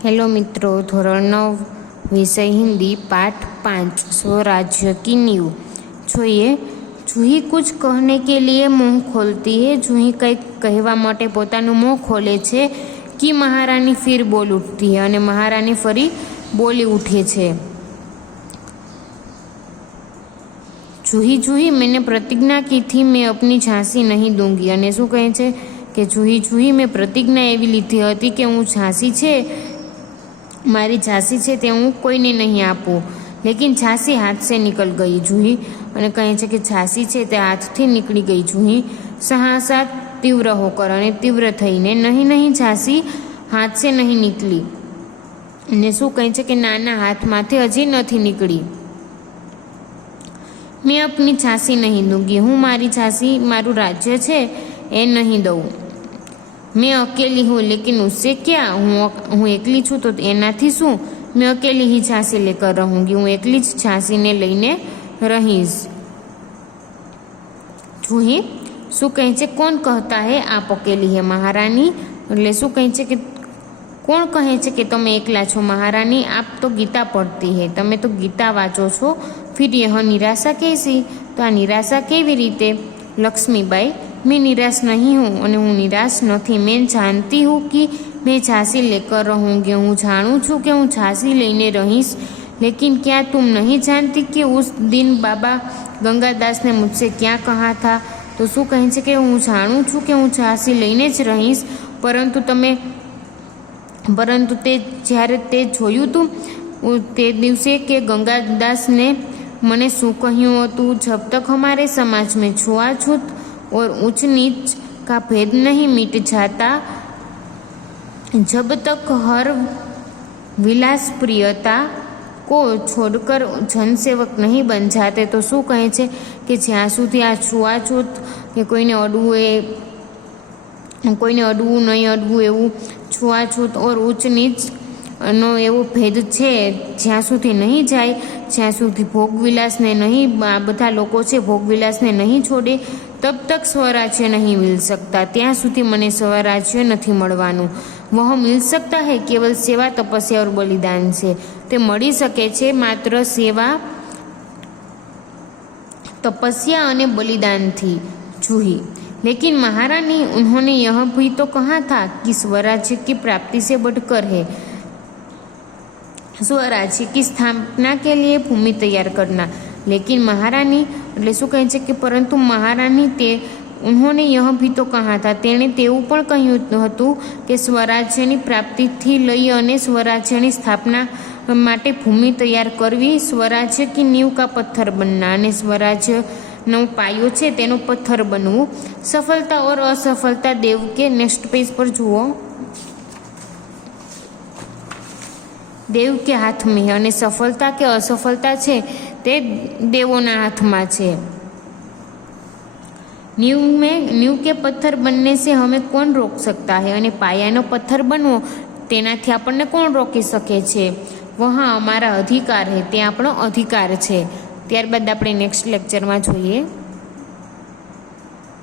Hello मित्रों, धोरण 9 विषय हिंदी पाठ 5 स्वराज्य की नींव। જોઈએ જूही कुछ कहने के लिए मुंह खोलती है। जूही કંઈક કહેવા માટે પોતાનું મોં ખોલે છે कि महारानी फिर बोल उठती है અને મહારાણી ફરી બોલી ઉઠે છે। जूही जूही मैंने प्रतिज्ञा की थी मैं अपनी झांसी नहीं दूंगी। અને શું કહે છે કે जूही जूही મેં પ્રતિજ્ઞા એવી લીધી હતી કે હું ઝાંસી છે मारी झांसी है ते हूँ कोई ने नहीं आपू, लेकिन झांसी हाथ से निकल गई। जूही अने कहे छे कि झांसी है ते हाथ थी निकली गई। जूही सहसा तीव्र होकर अने तीव्र थईने नहीं नहीं झांसी हाथ से नहीं निकली। ने शू कहे छे कि नाना हाथ माथे हजी नहीं निकली। मैं अपनी झांसी नहीं दूंगी, हूँ मारी झांसी मारू राज्य है ए नहीं दऊँ। मैं अकेली हूँ लेकिन उससे क्या, हूँ एकली छूँ तो एनाथी शू, मैं अकेली ही झांसी लेकर रहूँगी, हूँ एकली ज झांसी ने लईने रहीश। जूही शू कहे छे कौन कहता है आप अकेली है महारानी, એટલે શું કહે છે કે કોણ કહે છે કે તમે એકલા છો महारानी, आप तो गीता पढ़ती है, તમે તો ગીતા વાંચો છો। फिर यह निराशा कैसी, तो आ निराशा केवी रीते। लक्ष्मीबाई मैं निराश नहीं हूँ और हूँ निराश नहीं, मैं जानती हूँ कि मैं झांसी लेकर रहूँगी, हूँ जाणूँ छूँ कि हूँ झांसी लईने रहीश। लेकिन क्या तुम नहीं जानती कि उस दिन बाबा गंगादास ने मुझसे क्या कहा था। तो शू कहे छे कि हूँ जाणूँ छूँ कि हूँ झांसी लईने ज रहीश, परंतु ते ज्यारे ते जोयुं हतुं ते दिवसे के गंगादास ने मने शू कह्युं हतुं, जब तक हमारे समाज में छुआछूत और ऊंच नीच का भेद नहीं मिट जाता, जब तक हर विलास प्रियता को छोड़कर जनसेवक नहीं बन जाते। तो शू कहे छे कि ज्यां सुधी आ छुआछूत के कोईने अडवू नहीं अडवू एवं छुआछूत और ऊंच नीच नो एवो भेद छे ज्यां सुधी नहीं जाए, ज्यां सुधी भोगविलास ने नहीं आ बधा लोको छे भोगविलास ने नहीं छोड़े, तब तक स्वराज्य नहीं मिल सकता। ત્યાં સુધી મને स्वराज्य નથી મળવાનું। वह मिल सकता है केवल सेवा तपस्या और बलिदान से, તે મળી શકે છે માત્ર સેવા तपस्या અને બલિદાનથી। जूही लेकिन महारानी उन्होंने यह भी तो कहा था कि स्वराज्य की प्राप्ति से बढ़कर है स्वराज्य की स्थापना के लिए भूमि तैयार करना। लेकिन महारानी એટલે શું કહે છે કે પરંતુ મહારાણી તે ઉन्होंने यह भी तो कहा था, તેણે તેવું પણ કહ્યું હતું કે સ્વરાજ્યની પ્રાપ્તિથી લઈ અને સ્વરાજ્યની સ્થાપના માટે ભૂમિ તૈયાર કરવી, સ્વરાજ્ય की नींव का पत्थर बनना અને સ્વરાજ્યનો પાયો છે તેનો પથ્થર બનવું। સફળતા और असफलता देव के नेक्स्ट पेज पर જુઓ। देव के हाथ में है અને સફળતા કે અસફળતા છે તે દેવોના હાથમાં છે। नींव के पत्थर बनने से हमें कौन रोक सकता है, અને પાયાનો પથ્થર બનવો તેનાથી આપણને કોણ રોકી શકે છે। वहाँ हमारा अधिकार है, તે આપણો અધિકાર છે। ત્યારબાદ આપણે નેક્સ્ટ લેક્ચરમાં જોઈએ।